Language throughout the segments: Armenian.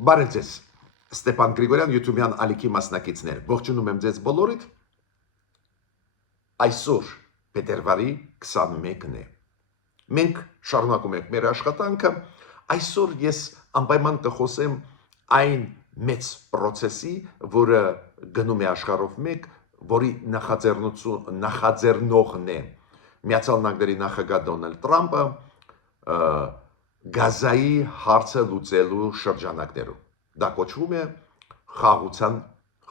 Բարև ձեզ, Ստեփան Գրիգորյան, YouTube-յան ալիքի մասնակիցներ, ողջունում եմ ձեզ բոլորիդ, այսօր փետրվարի 21-ն է, մենք շարունակում ենք մեր աշխատանքը, այսօր ես անպայման կխոսեմ այն մեծ պրոցեսի, որը գնում է աշխարհով մեկ, որի նախաձեռնողն է Միացյալ Նահանգների նախագահ Դոնալդ Տրամպը, Գազայի հարցը լուծելու շրջանակներում, դա կոչվում է խաղաղության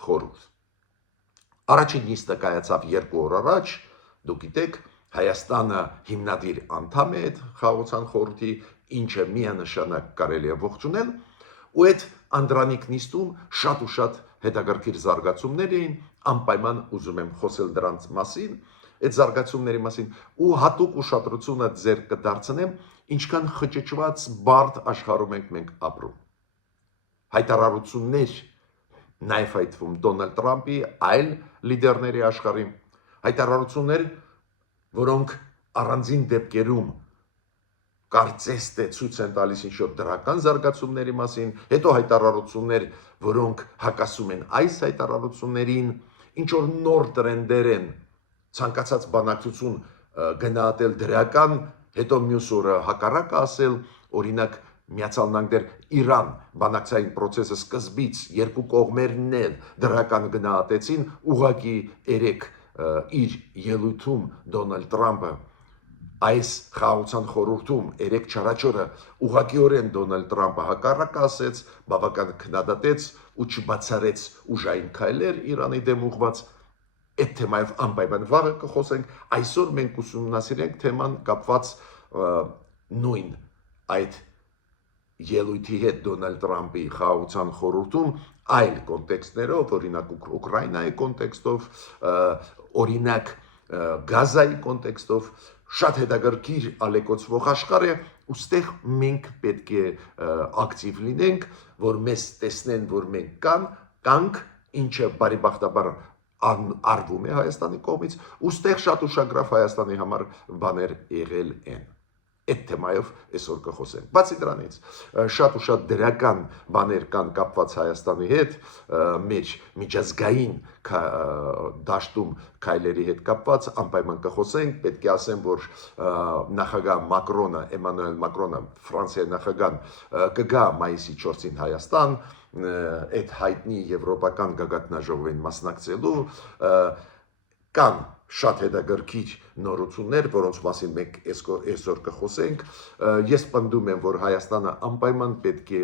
խորհուրդ։ Առաջին նիստը կայացավ 2 օր առաջ, դուք գիտեք, Հայաստանը հիմնադիր անդամ է այդ խաղաղության խորհրդի, ինչը միանշանակ կարելի է ողջունել, ու այդ անդրանիկ նիստում շատ ու շատ հետաքրքիր զարգացումներ էին, անպայման ուզում եմ խոսել դրանց մասին, այդ զարգացումների մասին, ու հատուկ ուշադրությունը ձեր կդարձնեմ, ինչքան խճճված բարդ աշխարհում ենք ապրում։ Հայտարարություններ, նաև այդ թվում Դոնալդ Տրամպի, այլ լիդերների աշխարհի, հայտարարություններ, որոնք առանձին դեպքերում կարծես թե ցույց են տալիս ինչ-որ դրական զարգացումների մասին, հետո հայտարարություններ, որոնք հակասում են այս հայտարարություններին, ինչ-որ նոր տրենդեր են, ցանկացած բանակցություն գնահատել դրական, հետո մյուս օրը հակառակը ասել, օրինակ Միացյալ Նահանգներ Իրան բանակցային process-ը սկզբից երկու կողմերն էլ դրական գնահատեցին, ուղղակի երեք իր ելույթում Դոնալդ Տրամպը այս խաղաղության խորհրդում երեք չարաչորը ուղղակիորեն Դոնալդ Տրամպը հակառակը ասեց, բավական քննադատեց ու չբացառեց ուժային քայլեր Իրանի դեմ ուղղված։ Այդ թեմայով անպայման վաղը կխոսենք, այսօր մենք ուսումնասիրենք թեման կապված նույն այդ ելույթի հետ Դոնալդ Տրամպի խաղաղության խորհրդում այլ կոնտեքստներով, օրինակ Ուկրաինայի կոնտեքստով, օրինակ Գազայի կոնտեքստով, շատ հետաքրքիր ալեկոծվող աշխարհ է, ուստեղ մենք պետք է ակտիվ լինենք, որ մեզ տեսնեն, որ մենք կանք, ինչը բարեբախտաբար արվում է Հայաստանի կողմից, ուստեղ շատ ուշագրավ Հայաստանի համար բաներ եղել են։ Այդ թեմայով այսօր կխոսենք։ Բացի դրանից, շատ ու շատ դրական բաներ կան կապված Հայաստանի հետ, մեր միջազգային դաշտում քայլերի հետ կապված, անպայման կխոսենք, պետք է ասեմ, որ նախագահ Մակրոնը, Էմանուել Մակրոնը, Ֆրանսիայի նախագահան, կգա մայիսի 4-ին Հայաստան, այդ հայտնի եվրոպական գագաթնաժողովին մասնակցելու, կան շատ հետաքրքիր նորություններ, որոնց մասին մենք այսօր կխոսենք։ Ես պնդում եմ, որ Հայաստանը անպայման պետք է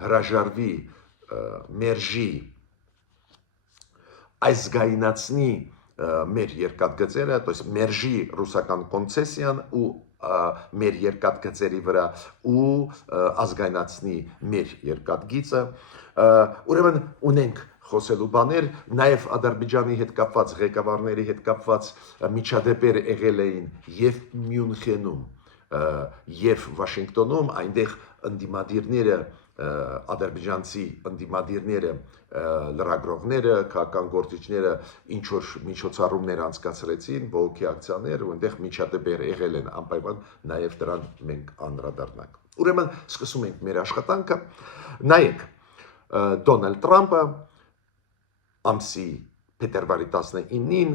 հրաժարվի մերժի ազգայնացնի մեր երկաթգծերը, то есть մերժի ռուսական կոնցեսիան ու մեր երկաթգծերի վրա ու ազգայնացնի մեր երկաթգիծը։ Ուրեմն ունենք խոսելու բաներ, նաև Ադրբեջանի հետ կապված, ղեկավարների հետ կապված միջադեպեր եղել էին եւ Մյունխենում, եւ Վաշինգտոնում, այնտեղ ընդդիմադիրները, ադրբեջանցի ընդդիմադիրները, լրագրողները, քաղաքական գործիչները ինչ որ միջոցառումներ անցկացրեցին, բողոքի ակցիաներ, ու այնտեղ միջադեպեր եղել են, անպայման նաև դրան մենք անդրադառնանք։ Ուրեմն սկսում ենք մեր աշխատանքը։ Նայեք, Դոնալդ Տրամպը ամսի փետրվարի 19-ին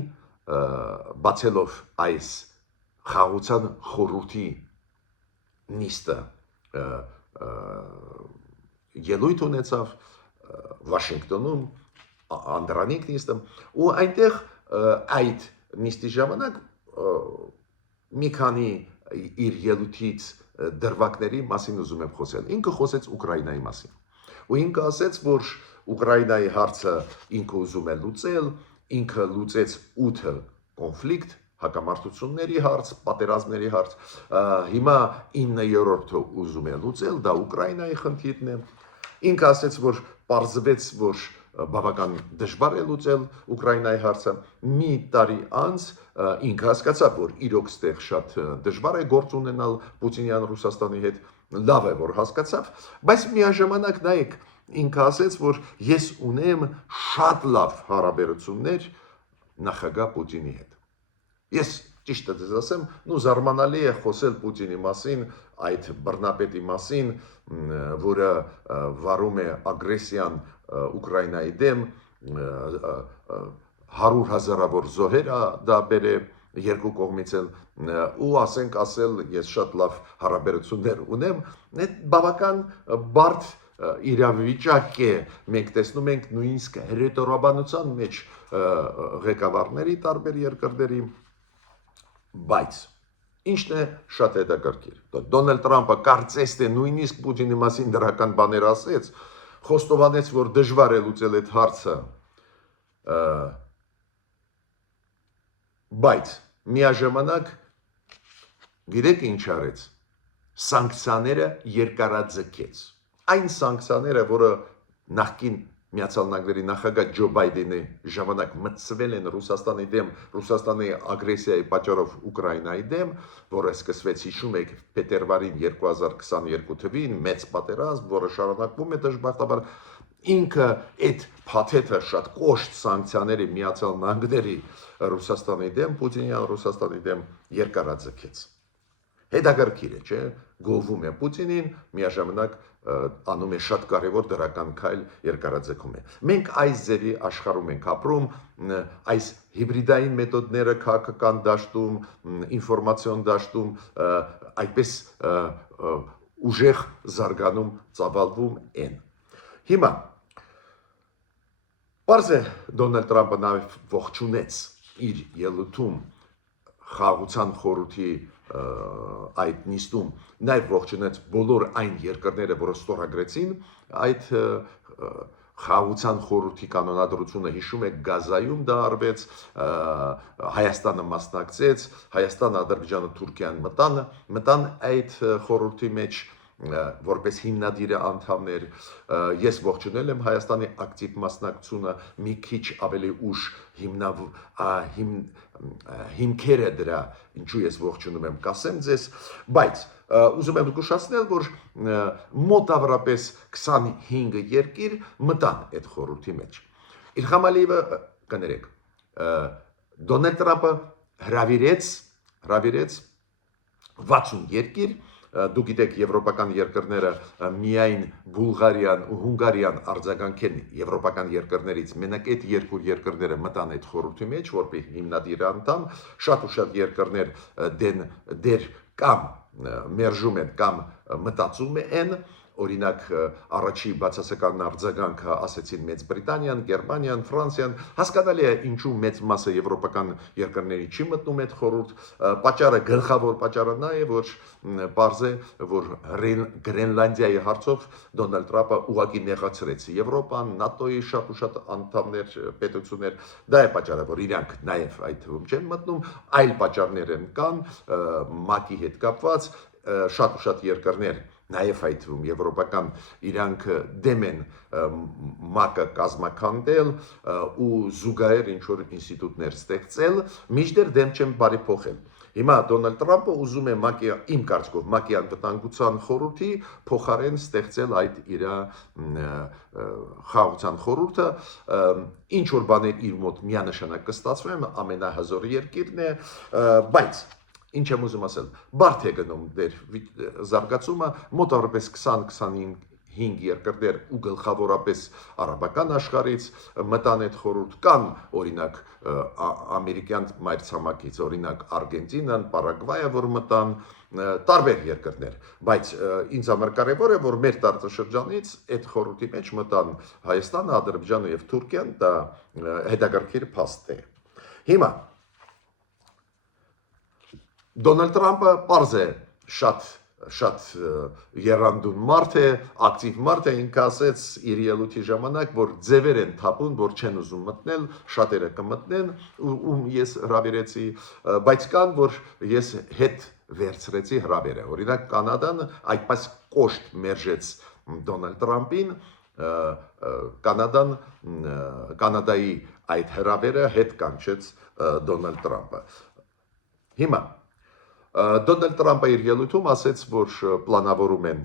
բացելով այս խաղաղության խորհրդի նիստը ելույթ ունեցավ Վաշինգտոնում, անդրանիկ նիստը, ու այնտեղ այդ նիստի ժամանակ մի քանի իր ելույթից դրվագների մասին ուզում եմ խոսել։ Ինքը խոսեց Ուկրաինայի մասին։ Ու ինքը ասեց, որ Ուկրաինայի հարցը ինքը ուզում է լուծել, ինքը լուծեց 8 կոնֆլիկտ, հակամարտությունների հարց, պատերազմների հարց, հիմա 9-րդը ուզում է լուծել, դա Ուկրաինայի խնդիրն է։ Ինքը ասեց, որ պարզվեց, որ բավական դժվար է լուծել Ուկրաինայի հարցը։ Մի տարի անց ինքը հասկացավ, որ իրոք ստեղ շատ դժվար է գործ ունենալ Պուտինյան Ռուսաստանի հետ, լավ է, որ հասկացավ, բայց միաժամանակ նայեք, ինքը ասեց, որ ես ունեմ շատ լավ հարաբերություններ նախագահ Պուտինի հետ։ Ես ճիշտը ձեզ ասեմ, նու զարմանալի է խոսել Պուտինի մասին, այդ բռնապետի մասին, որը վարում է ագրեսիան Ուկրաինայի դեմ, 100,000-ավոր զոհեր դա բերե երկու կողմից էլ ու ասել ես շատ լավ հարաբերություններ ունեմ, այդ բավական բարդ իրավիճակ է, մենք տեսնում ենք նույնիսկ հրետորաբանության մեջ ղեկավարների տարբեր երկրների, բայց ինչն է շատ հետաքրքիր, Դոնալդ Թրամփը կարծես թե նույնիսկ Պուտինի մասին դրական բաներ ասեց, խոստովանեց, որ դժվար է լուծել այդ հարցը, բայց միաժամանակ գիտեք ինչ արեց, սանկցիաները երկարաձգեց, այն սանկցիաները, որը նախկին Միացյալ Նահանգների նախագահ Ջո Բայդենի ժամանակ մտցվել են Ռուսաստանի դեմ, Ռուսաստանի ագրեսիայի պատճառով Ուկրաինայի դեմ, որը սկսվեց հիշում եք փետրվարին 2022 թվականին, մեծ պատերազմ, որը շարունակվում է դժբախտաբար, ինքը այդ փաթեթը շատ կոշտ սանկցիաների Միացյալ Նահանգների Ռուսաստանի դեմ, Պուտինյան Ռուսաստանի դեմ երկարաձգեց։ Հետաքրքիր է, չէ՞, գովում է Պուտինին, միաժամանակ անում է շատ կարևոր դրական քայլ երկարաձգում է։ Մենք այս ձևի աշխարհում ենք ապրում, այս հիբրիդային մեթոդները քաղաքական դաշտում, ինֆորմացիոն դաշտում այդպես ուժեղ զարգանում, ծավալվում են։ Հիմա պարզ է Դոնալդ Թրամփը նաև ողջունեց իր ելույթում խաղաղության խորհրդի այդ նիստում նաև ողջունեց բոլոր այն երկրները, որոնք ստորագրեցին այդ խաղաղության խորհրդի կանոնադրությունը, հիշում եք Գազայում դա արվեց, Հայաստանը մասնակցեց, Հայաստանը, Ադրբեջանը, Թուրքիան մտան այդ խորհրդի մեջ որպես հիմնադիրը անդամներ, ես ողջունել եմ Հայաստանի ակտիվ մասնակցությունը, մի քիչ ավելի ուշ հիմքերը դրա, ինչու ես ողջունում եմ, կասեմ ձեզ, բայց ուզում եմ զգուշացնել, որ մոտավորապես 25 երկիր մտան այդ խորհրդի մեջ։ Իլհամ Ալիևը, կներեք, Դոնալդ Թրամփը հրավիրեց 60 երկիր, դուք գիտեք, եվրոպական երկրները միայն Բուլղարիան ու Հունգարիան արձագանքեն եվրոպական երկրներից, մենակ այդ երկու երկրները մտան այդ խորհրդի մեջ, որպես հիմնադիր անդամ, շատ ու շատ երկրներ դեր կամ մերժում են կամ մտածում են, օրինակ առաջի բացասական արձագանքը ասեցին Մեծ Բրիտանիան, Գերմանիան, Ֆրանսիան, հասկանալի է ինչու մեծ մասը եվրոպական երկրների չի մտնում այդ խորհուրդ, պատճառը գլխավոր պատճառը նա է, որ պարզ է, որ Գրենլանդիայի հարցով Դոնալդ Թրամփը ուղղակի նեղացրեց Եվրոպան, ՆԱՏՕ-ի շատ ու շատ անդամներ, պետություններ, դա է պատճառը, որ իրանք նաև այդ թվում չեն մտնում, այլ պատճառներ են կան, ՄԱԿ-ի հետ կապված, շատ ու շատ երկրներ նաև այդ թվում եվրոպական իրանք դեմ են ՄԱԿ-ը կազմաքանդել ու զուգահեռ ինչ-որ ինստիտուտներ ստեղծել, մինչդեռ դեմ չեն բարեփոխել։ Հիմա Դոնալդ Թրամփը ուզում է իմ կարծիքով ՄԱԿ-ի անվտանգության խորհրդի փոխարեն ստեղծել այդ իր խաղաղության խորհուրդը, ինչ որ բաներ իր մոտ միանշանակ կստացվեն, ամենահզոր երկիրն է, բայց ինչ եմ ուզում ասել, բարդ է գնում դեր զարգացումը, մոտավորապես 20-25 երկրներ ու գլխավորապես արաբական աշխարհից մտան այդ խորհուրդ, կան օրինակ ամերիկյան մայրցամաքից, օրինակ Արգենտինան, Պարագվայը, որ մտան, տարբեր երկրներ, բայց ինձ համար կարևոր է, որ մեր տարածաշրջանից այդ խորհրդի մեջ մտան Հայաստանը, Ադրբեջանը եւ Թուրքիան, դա հետաքրքիր փաստ է։ Հիմա Դոնալդ Թրամփը պարզ է շատ եռանդուն մարդ է, ակտիվ մարդ է, ինքը ասեց իր ելույթի ժամանակ, որ ձևեր են թափում, որ չեն ուզում մտնել, շատերը կմտնեն, ում ես հրավիրեցի, բայց կան, որ ես հետ վերցրեցի հրավերը, օրինակ Կանադան այդպես կոշտ մերժեց Դոնալդ Թրամփին, Կանադայի այդ հրավերը հետ կանչեց Դոնալդ Թրամփը։ Հիմա Դոնալդ Թրամփը իր ելույթում ասեց, որ պլանավորում են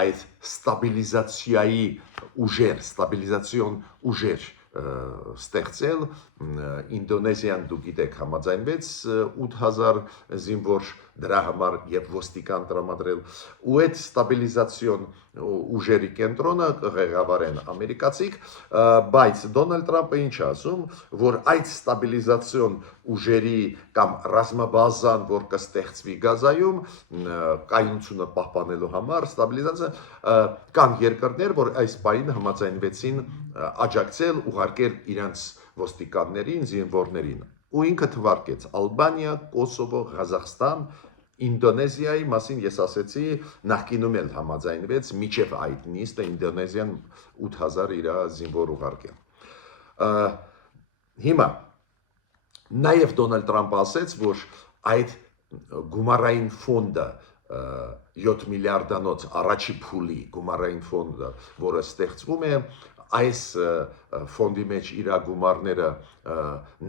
այդ ստաբիլիզացիոն ուժեր ստեղծել Ինդոնեզիան դուք գիտեք համաձայնվեց 8000 զինվոր դրա համար եւ ոստիկան տրամադրել ու այդ ստաբիլիզացիոն ուժերի կենտրոնը ղեկավարեն ամերիկացիք, բայց Դոնալդ Թրամփը ինչ ասում, որ այդ ստաբիլիզացիոն ուժերի կամ ռազմաբազան, որ կստեղծվի Գազայում, կայունությունը պահպանելու համար ստաբիլիզացիա կան երկրներ, որ այս պահին համաձայնվեցին աջակցել, ուղարկել իրենց ոստիկաններին, զինվորներին։ Ու ինքը թվարկեց Ալբանիա, Կոսովո, Ղազախստան, Ինդոնեզիայի մասին ես ասեցի, նախկինում էլ համաձայնվեց, միջև այդ նիստը Ինդոնեզիան 8000 իր զինվոր ուղարկել։ Հիմա նաև Դոնալդ Թրամփը ասեց, որ այդ գումարային ֆոնդը 7 միլիարդանոց առաջի փուլի գումարային ֆոնդը, որը ստեղծվում է, այս ֆոնդի մեջ իր գումարները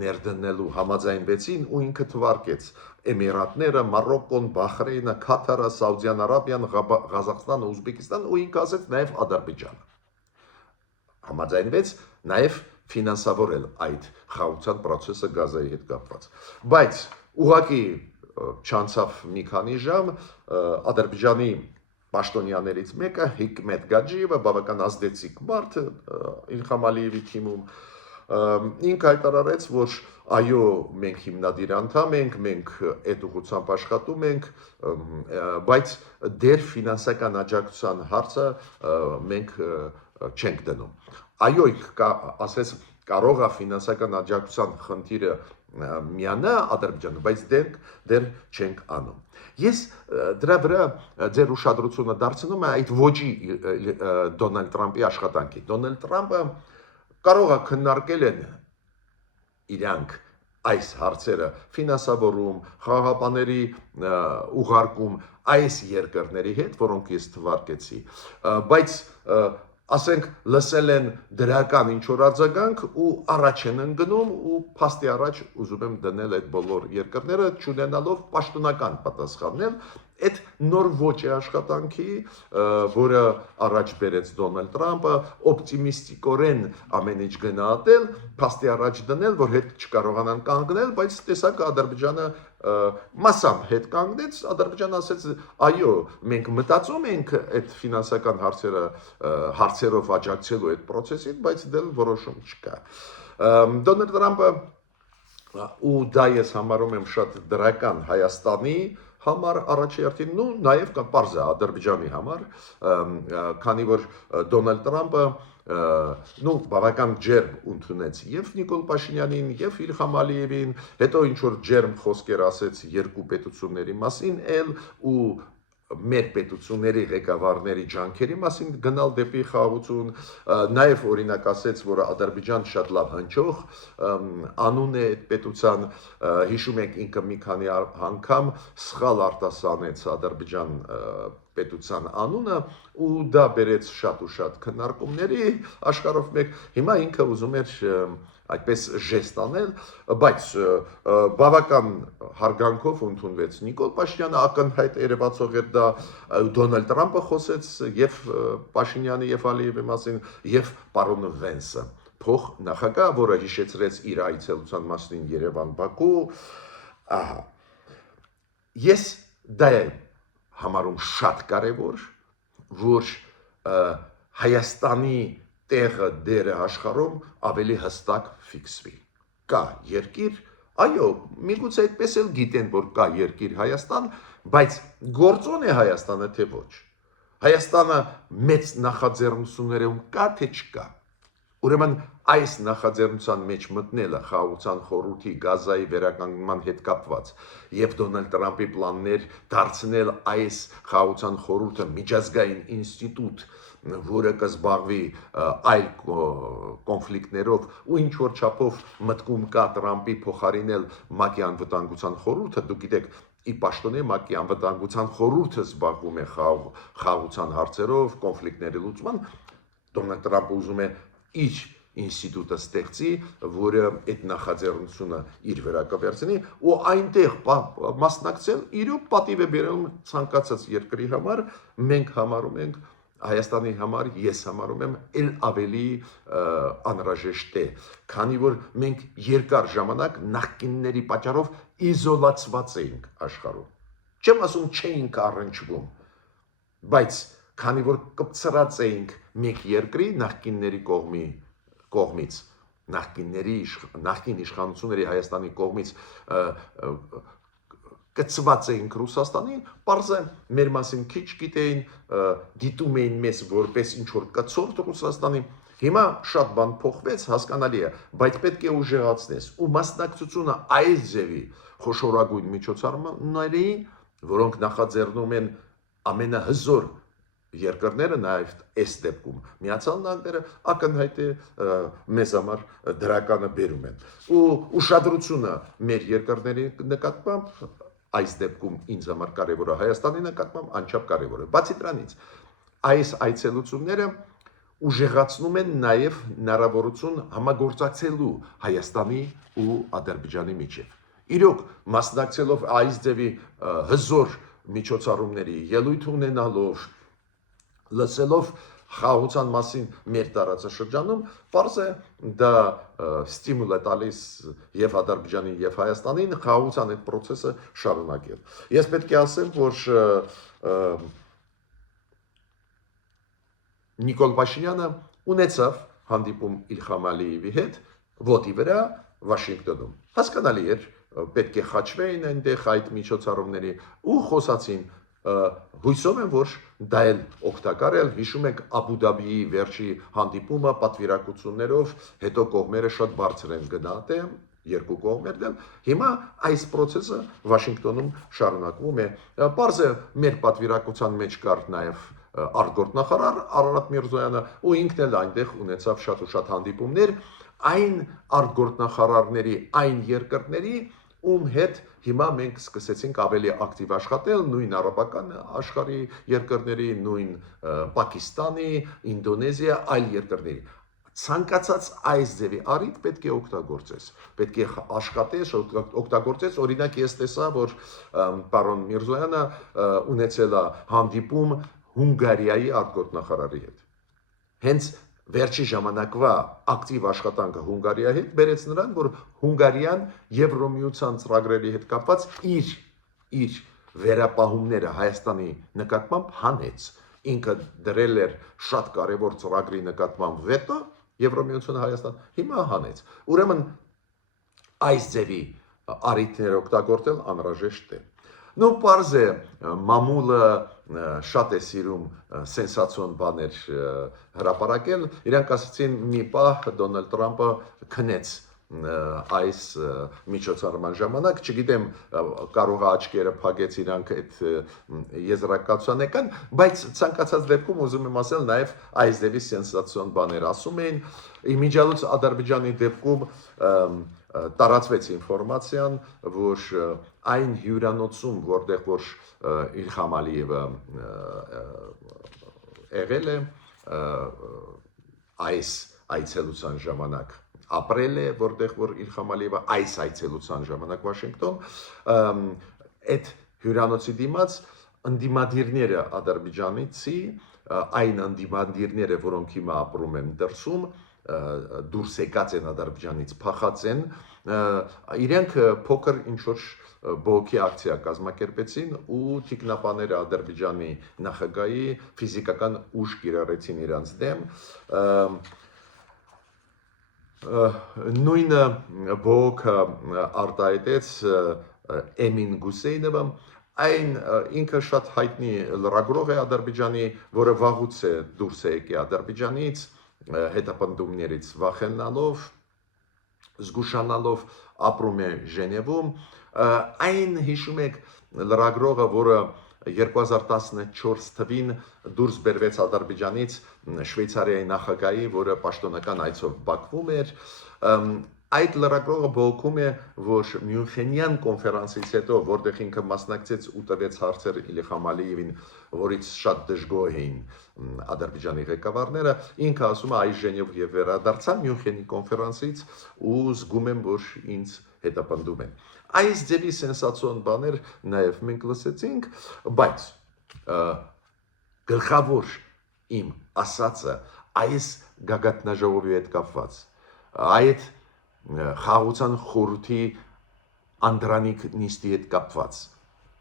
ներդնելու համաձայնվեցին ու ինքը թվարկեց Էմիրատները, Մարոկոն, Բախրեյնը, Քաթարը, Սաուդյան Արաբիան, Ղազախստանը, Ուզբեկիստանը ու ինքը ասեց նաև Ադրբեջանը։ Համաձայնվեց նաև ֆինանսավորել այդ խաղաղության process-ը Գազայի հետ կապված։ Բայց ուղղակի չանցավ մի քանի ժամ Ադրբեջանի պաշտոնյաներից մեկը Հիկմետ Գաջիևը, բավական ազդեցիկ մարդ Իլհամ Ալիևի թիմում, ինքը հայտարարեց, որ այո, մենք հիմնադիր անդամ ենք, մենք այդ ուղղությամբ աշխատում ենք, բայց դեր ֆինանսական աջակցության հարցը մենք չենք դնում։ Այո, ասես կարող է ֆինանսական աջակցության խնդիրը միանա Ադրբեջանը, բայց դեր չենք անում։ Ես դրա վրա ձեր ուշադրությունը դարձնում եմ այդ ոճի Դոնալդ Թրամփի աշխատանքի։ Դոնալդ Թրամփը կարող է քննարկել են իրանք այս հարցերը ֆինանսավորում, խաղաղապաների ուղարկում այս երկրների հետ, որոնք ես թվարկեցի, բայց ասենք լսել են դրական ինչ-որ արձագանք ու առաջ են ընկնում ու փաստի առաջ ուզում եմ դնել այդ բոլոր երկրները չունենալով պաշտոնական պատասխաններ այդ նոր ոճի աշխատանքի, որը առաջ բերեց Դոնալդ Թրամփը, օպտիմիստիկորեն ամեն ինչ գնահատել, փաստի առաջ դնել, որ հետ չկարողանան կանգնել, բայց տեսակ Ադրբեջանը մասամբ հետ կանգնեց, Ադրբեջանը ասեց, այո, մենք մտածում ենք այդ ֆինանսական հարցերով աջակցելու այդ process-ին, բայց դեռ որոշում չկա։ Դոնալդ Թրամփը ու դա ես համարում եմ շատ դրական Հայաստանի համար առաջերտին, ու նաև պարզ է Ադրբեջանի համար, քանի որ Դոնալդ Թրամփը բավական ջերմ ընդունեց եւ Նիկոլ Փաշինյանին եւ Իլհամ Ալիևին, հետո ինչ որ ջերմ խոսքեր ասեց երկու պետությունների մասին ու մեր պետությունների ղեկավարների ջանքերի մասին գնալ դեպի խաղաղություն, նաև օրինակ ասեց, որ Ադրբեջան շատ լավ հնչող անուն է այդ պետության, հիշում եք ինքը մի քանի անգամ սխալ արտասանեց Ադրբեջան պետության անունը ու դա բերեց շատ ու շատ քննարկումների աշխարհով մեկ, հիմա ինքը ուզում էր այդպես ժեստ անել, բայց բավական հարգանքով ընդունվեց Նիկոլ Փաշինյանը, ակնհայտ երևացող էր դա Դոնալդ Թրամփը խոսեց եւ Փաշինյանի եւ Ալիևի մասին եւ պարոն Վենսը, փոխնախագահ, որը հիշեցրեց իր այցելության մասին Երևան, Բաքու, ահա։ Ես դա համարում շատ կարևոր, որ Հայաստանի տեղը դերը աշխարհում ավելի հստակ ֆիքսվի։ Կա երկիր, այո, միգուցե այդպես էլ գիտեն, որ կա երկիր Հայաստան, բայց գործոն է Հայաստանը թե ոչ։ Հայաստանը մեծ նախաձեռնություններում կա թե չկա։ Ուրեմն այս նախաձեռնության մեջ մտնելը խաղաղության խորհրդի Գազայի վերականգնման հետ կապված եւ Դոնալդ Թրամփի պլաններ դարձնել այս խաղաղության խորհուրդը միջազգային ինստիտուտ, որը կզբաղվի այլ կոնֆլիկտներով ու ինչ որ չափով մտքում կա Թրամփի փոխարինել ՄԱԿ-ի անվտանգության խորհուրդը, դուք գիտեք, ի պաշտոնե ՄԱԿ-ի անվտանգության խորհուրդը զբաղվում է խաղաղության հարցերով, կոնֆլիկտների լուծման, Դոնալդ Թրամփը ուզում է իր ինստիտուտը ստեղծի, որը այդ նախաձեռնությունը իր վրա կվերցնի ու այնտեղ մասնակցել իրոք պատիվ է բերում ցանկացած երկրի համար, մենք համարում ենք Հայաստանի համար ես համարում եմ ել ավելի անհրաժեշտ է, քանի որ մենք երկար ժամանակ նախկինների պատճառով իզոլացված էինք աշխարհում։ Չեմ ասում չէինք առնչվում, բայց քանի որ կպցրած էինք մեկ երկրի նախկինների կողմից, նախկին իշխանությունների Հայաստանի կողմից կցված էինք Ռուսաստանին, պարզ է մեր մասին քիչ գիտեին, դիտում էին մեզ որպես ինչ որ կցորդ Ռուսաստանի։ Հիմա շատ բան փոխվեց, հասկանալի է, բայց պետք է ուժեղացնես ու մասնակցությունը այս ձևի խոշորագույն միջոցառումների, որոնք նախաձեռնում են ամենահզոր երկրները, նաև այս դեպքում Միացյալ Նահանգները ակնհայտ է մեզ համար դրականը բերում են ու ուշադրությունը մեր երկրների նկատմամբ այս դեպքում ինձ համար կարևոր է, Հայաստանի նկատմամբ անչափ կարևոր է։ Բացի դրանից, այս այցելությունները ուժեղացնում են նաև հնարավորություն համագործակցելու Հայաստանի ու Ադրբեջանի միջև։ Իրոք, մասնակցելով այս ձևի հզոր միջոցառումների, ելույթ ունենալով, լսելով խաղաղության մասին մեր տարածաշրջանում, պարզ է դա ստիմուլ է տալիս եւ Ադրբեջանին եւ Հայաստանին խաղաղության այդ process-ը շարունակել։ Ես պետք է ասեմ, որ Նիկոլ Փաշինյանը ունեցավ հանդիպում Իլհամ Ալիևի հետ ոտի վրա Վաշինգտոնում։ Հասկանալի էր, պետք է խաչվեին այնտեղ այդ միջոցառումների ու խոսացին։ Հույսով եմ, որ դա էլ օգտակար է, հիշում եք Աբու Դաբիի վերջի հանդիպումը պատվիրակություններով, հետո կողմերը շատ բարձր են գնահատել, երկու կողմերն, հիմա այս process-ը Վաշինգտոնում շարունակվում է։ Պարզ է, մեր պատվիրակության մեջ կար նաև արտգործնախարար Արարատ Միրզոյանը, ու ինքն էլ այնտեղ ունեցավ շատ ու շատ հանդիպումներ այն արտգործնախարարների, այն երկրների, ում հետ հիմա մենք սկսեցինք ավելի ակտիվ աշխատել, նույն արաբական աշխարհի երկրների, նույն Պակիստանի, Ինդոնեզիա, այլ երկրների։ Ցանկացած այս ձևի առիթ պետք է օգտագործես, պետք է աշխատես, օգտագործես, օրինակ ես տեսա, որ պարոն Միրզոյանը ունեցել է հանդիպում Հունգարիայի արտգործնախարարի հետ։ Հենց վերջի ժամանակվա ակտիվ աշխատանքը Հունգարիայի հետ բերեց նրան, որ Հունգարիան Եվրոմիության ծրագրերի հետ կապված իր վերապահումները Հայաստանի նկատմամբ հանեց։ Ինքը դրել էր շատ կարևոր ծրագրի նկատմամբ վետո, Եվրոմիությունը Հայաստան հիմա հանեց։ Ուրեմն այս ձևի առիթներ օգտագործել անհրաժեշտ է։ Նո պարզ է, մամուլը շատ է սիրում սենսացիոն բաներ հրապարակել, իրանք ասացին մի պահ Դոնալդ Տրամպը քնեց այս միջոցառման ժամանակ, չգիտեմ, կարող է աչքերը փակեց իրանք այդ եզրակացության եկան, բայց ցանկացած դեպքում ուզում եմ ասել նաև այս ձևի սենսացիոն բաներ ասում էին։ Իմիջիալոց Ադրբեջանի դեպքում տարածվեց ինֆորմացիան, որ այն հյուրանոցում, որտեղ որ Իլհամ Ալիևը եղել է այս այցելության ժամանակ, ապրել է, որտեղ որ Իլհամ Ալիևը այս այցելության ժամանակ Վաշինգտոն, այդ հյուրանոցի դիմաց ընդդիմադիրները Ադրբեջանցի, այն ընդդիմադիրները, որոնք հիմա ապրում են դրսում, դուրս եկած են Ադրբեջանից, փախած են, իրենք փոքր ինչ-որ բողոքի ակցիա կազմակերպեցին ու թիկնապաները Ադրբեջանի նախագահի ֆիզիկական ուժ կիրառեցին իրանց դեմ։ Նույն բողոքը արտահայտեց Էմին Գուսեյնովը, այն ինքը շատ հայտնի լրագրող է Ադրբեջանի, որը վաղուց է դուրս եկել Ադրբեջանից, հետապնդումներից վախենալով, զգուշանալով ապրում է Ժենևում, այն հիշում եք լրագրողը, որը 2014 թվին դուրս բերվեց Ադրբեջանից Շվեյցարիայի նախագահի, որը պաշտոնական այցով Բաքվում էր, այդ լրագրողը բողոքում է, որ Մյունխենյան կոնֆերանսից հետո, որտեղ ինքը մասնակցեց ու տվեց հարցեր Իլհամ Ալիևին, որից շատ դժգոհ էին Ադրբեջանի ղեկավարները, ինքը ասում է այ Ժենև եւ վերադարձա Մյունխենի կոնֆերանսից ու զգում եմ, որ ինձ հետապնդում են։ Այս ձևի սենսացիոն բաներ նաև մենք լսեցինք, բայց գլխավոր իմ ասածը այս գագաթնաժողովի հետ կապված, այդ խաղաղության խորհրդի անդրանիկ նիստի հետ կապված,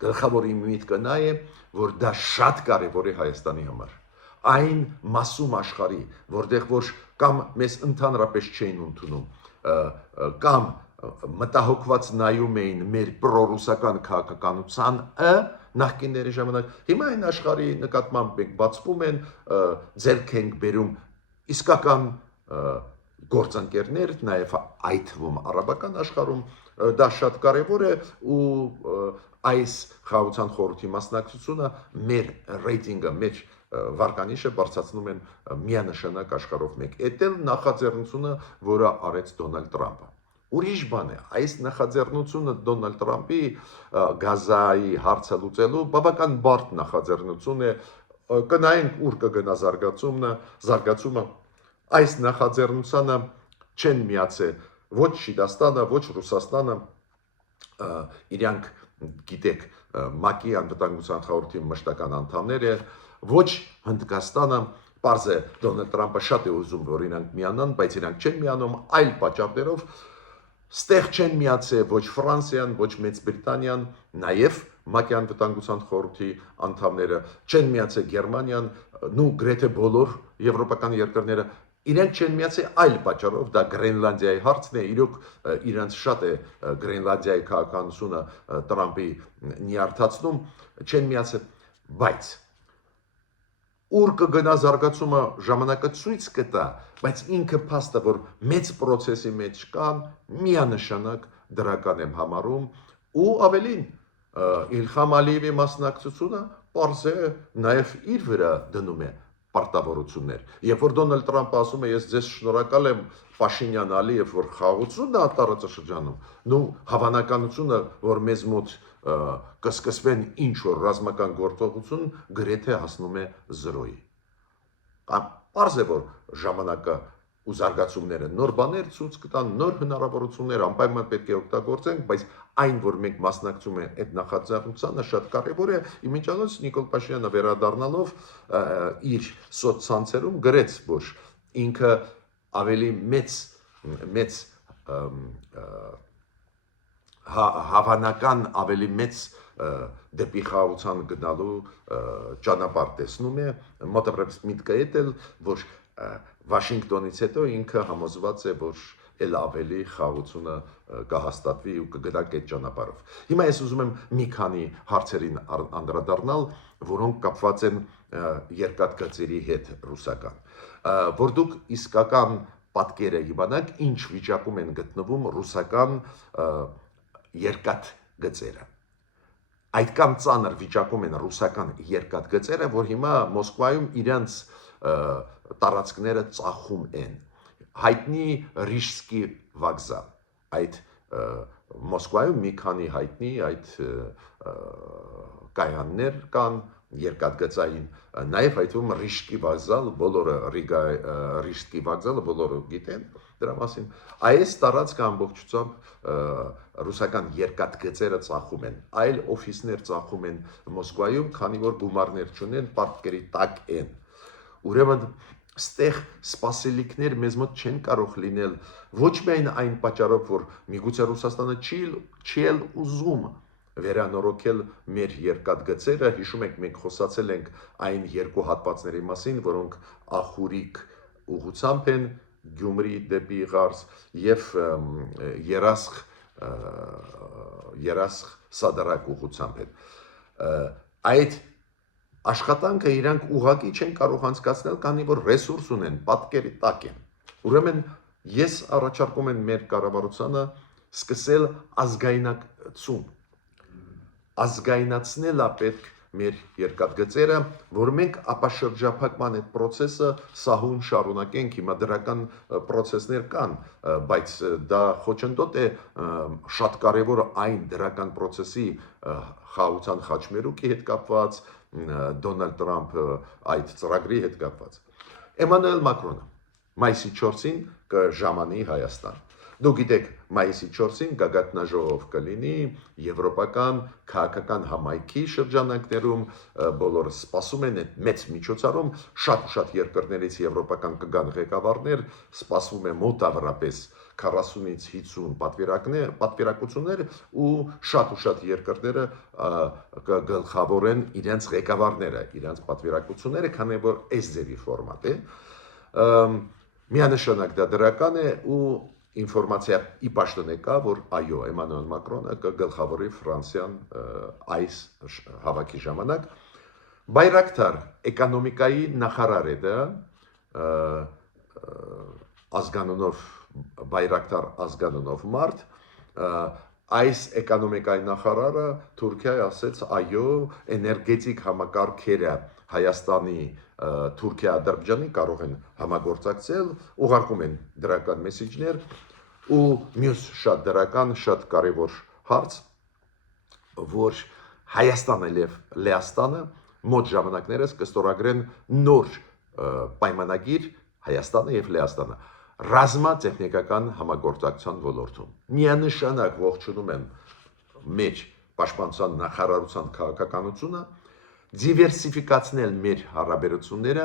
գլխավոր իմ միտքը նա է, որ դա շատ կարևոր է Հայաստանի համար։ Այն մասում աշխարհի, որտեղ որ կամ մեզ ընդհանրապես չէին ընդունում, կամ մտահոգված նայում էին մեր պրոռուսական քաղաքականությանը նախկինների ժամանակ, հիմա այն աշխարհի նկատմամբ մենք բացվում են, ձեռք ենք բերում իսկական գործընկերներ, նաև այդ թվում արաբական աշխարհում, դա շատ կարևոր է ու այս խաղաղության խորհրդի մասնակցությունը մեր ռեյտինգը, մեր վարկանիշը բարձրացնում են միանշանակ աշխարհով մեկ։ Էդ էլ նախաձեռնությունը, որը արեց Դոնալդ Տրամպը։ Ուրիշ բան է, այս նախաձեռնությունը Դոնալդ Տրամպի Գազայի հարցը լուծելու բավական բարդ նախաձեռնություն է, կնայենք ուր կգնա զարգացումը, այս նախաձեռնությանը չեն միացել ոչ Շիդաստանը, ոչ Ռուսաստանը, իրանք գիտեք ՄԱԿ-ի անվտանգության խորհրդի մշտական անդամներ է, ոչ Հնդկաստանը, պարզ է Դոնալդ Տրամպը շատ է ուզում, որ իրանք միանան, բայց իրանք չեն միանում այլ պատճառներով, ստեղ չեն միացել ոչ Ֆրանսիան, ոչ Մեծ Բրիտանիան, նաև ՄԱԿ-ի անվտանգության խորհրդի անդամները, չեն միացել Գերմանիան, նու գրեթե բոլոր եվրոպական երկրները, իրենք չեն միացել այլ պատճառով, դա Գրենլանդիայի հարցն է, իրոք իրանց շատ է Գրենլանդիայի քաղաքականությունը Տրամպի նյարդացնում, չեն միացել, բայց ուր կգնա զարգացումը ժամանակը ցույց կտա, բայց ինքը փաստը, որ մեծ process-ի մեջ կան, միանշանակ դրական եմ համարում ու ավելին Իլհամ Ալիևի մասնակցությունը պարզ է նաև իր վրա դնում է պարտավորություններ։ Երբ որ Դոնալդ Տրամպը ասում է, ես ձեզ շնորհակալ եմ Փաշինյան Ալիև, որ խաղաղությունն է տարածաշրջանում, նու հավանականությունը, որ մեզ մոտ կսկսվեն ինչ որ ռազմական գործողություն, գրեթե հասնում է 0-ի։ Պարզ է, որ ժամանակը ու զարգացումները նոր բաներ ցույց կտան, նոր հնարավորություններ անպայման պետք է օգտագործենք, բայց այն, որ մենք մասնակցում ենք այդ նախաձեռնությանը, շատ կարևոր է։ Իմիջիայլոց Նիկոլ Փաշինյանը վերադառնալով իր սոցցանցերում գրեց, որ ինքը ավելի մեծ հավանական ավելի մեծ դեպի խաղաղության գնալու ճանապարհ տեսնում է, մոտավորապես միտքը էտել, որ Վաշինգտոնից հետո ինքը համոզված է, որ էլ ավելի խաղաղությունը կհաստատվի ու կգնանք այդ ճանապարհով։ Հիմա ես ուզում եմ մի քանի հարցերին անդրադառնալ, որոնք կապված են երկաթգծերի հետ ռուսական, որ դուք իսկական պատկերը իմանաք, ինչ վիճակում են գտնվում ռուսական երկաթգծերը։ Այդքան ծանր վիճակում են ռուսական երկաթգծերը, որ հիմա Մոսկվայում իրանց տարածքները ծախում են։ Հայտնի Ռիժսկի վокзал, այդ Մոսկվայում մի քանի հայտնի այդ կայաններ կան երկաթգծային, նաև հայտնվում Ռիժսկի վокзал, բոլորը Ռիժսկի վокзал-ը բոլորը գիտեն դրա մասին։ Այս տարածքը ամբողջությամբ ռուսական երկաթգծերը ծախում են, այլ օֆիսներ ծախում են Մոսկվայում, քանի որ գումարներ չունեն, պարտքերի տակ են։ Ուրեմն ստեղ սպասելիքներ մեզ մոտ չեն կարող լինել ոչ միայն այն պատճառով, որ միգուցե Ռուսաստանը չի ուզում վերանորոգել մեր երկաթգծերը, հիշում եք, մենք խոսացել ենք այն երկու հատվածների մասին, որոնք Ախուրիկ ուղղությամբ են Գյումրի դեպի Ղարս եւ Երասխ Սադարակ ուղղությամբ են։ Այդ աշխատանքը իրանք ուղղակի չեն կարող անցկացնել, քանի որ ռեսուրս ունեն, պատկերի տակ են։ Ուրեմն ես առաջարկում եմ մեր կառավարությանը սկսել ազգայնացնել պետք մեր երկաթգծերը, որ մենք ապաշրջափակման այդ process-ը սահուն շարունակենք, հիմա դրական process-ներ կան, բայց դա խոչընդոտ է շատ կարևոր այն դրական process-ի խաղաղության խաչմերուկի հետ կապված, Դոնալդ Տրամփը այդ ծրագրի հետ կապված։ Էմանուել Մակրոնը մայիսի 4-ին կժամանի Հայաստան։ Դուք գիտեք, մայիսի 4-ին գագաթնաժողով կլինի եվրոպական քաղաքական համայնքի շրջանակներում, բոլորը սպասում են այդ մեծ միջոցառում, շատ երկրներից եվրոպական կգան ղեկավարներ, սպասվում է մոտավորապես 40-ից 50 պատվիրակություններ ու շատ երկրները կգլխավորեն իրենց ղեկավարները, իրենց պատվիրակությունները, քանի որ այս ձևի ֆորմատ է, միանշանակ դա դրական է ու ինֆորմացիա ի պաշտոն կա, որ այո, Էմանուել Մակրոնը կգլխավորի Ֆրանսիան այս հավաքի ժամանակ։ Բայրակտար էկոնոմիկայի նախարար է դա, ազգանունով Բայրակտար ազգանունով մարդ, այս էկոնոմիկայի նախարարը Թուրքիայի ասեց, այո, էներգետիկ համակարգերը Հայաստանի, Թուրքիա, Ադրբեջանի կարող են համագործակցել, ուղարկում են դրական մեսիջներ ու մյուս շատ դրական, շատ կարևոր հարց, որ Հայաստանը և Լեհաստանը մոտ ժամանակներս կստորագրեն նոր պայմանագիր Հայաստանը և Լեհաստանը ռազմատեխնիկական համագործակցության ոլորտում։ Միանշանակ ողջունում եմ մեր պաշտպանության նախարարության քաղաքականությունը, դիվերսիֆիկացնել մեր հարաբերությունները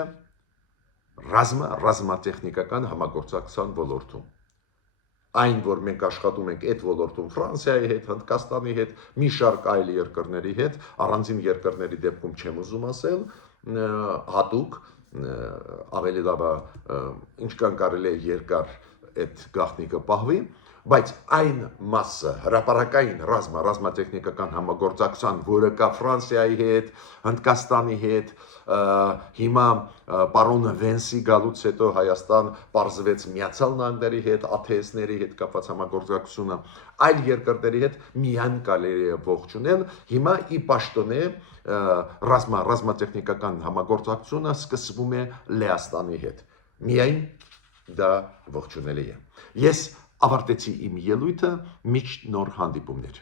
ռազմատեխնիկական համագործակցության ոլորտում։ Այն, որ մենք աշխատում ենք այդ ոլորտում Ֆրանսիայի հետ, Հնդկաստանի հետ, մի շարք այլ երկրների հետ, առանձին երկրների դեպքում չեմ ուզում ասել, հատուկ ավելի լավ ինչքան կարելի է երկար այդ գաղտնիքը պահվի, բայց այն մասը հրապարակային ռազմատեխնիկական համագործակցության, որը կա Ֆրանսիայի հետ, Հնդկաստանի հետ, հիմա պարոն Վենսի գալուց հետո Հայաստան պարզվեց Միացյալ Նահանգների հետ, ԱԹՍ-ների հետ կապված համագործակցությունը, այլ երկրների հետ միայն կարելի է ողջունել, հիմա ի պաշտոն է ռազմատեխնիկական համագործակցությունը սկսվում է Լեհաստանի հետ, միայն դա ողջունելի է։ Ես ավարտեցի իմ ելույթը, մինչ նոր հանդիպումներ։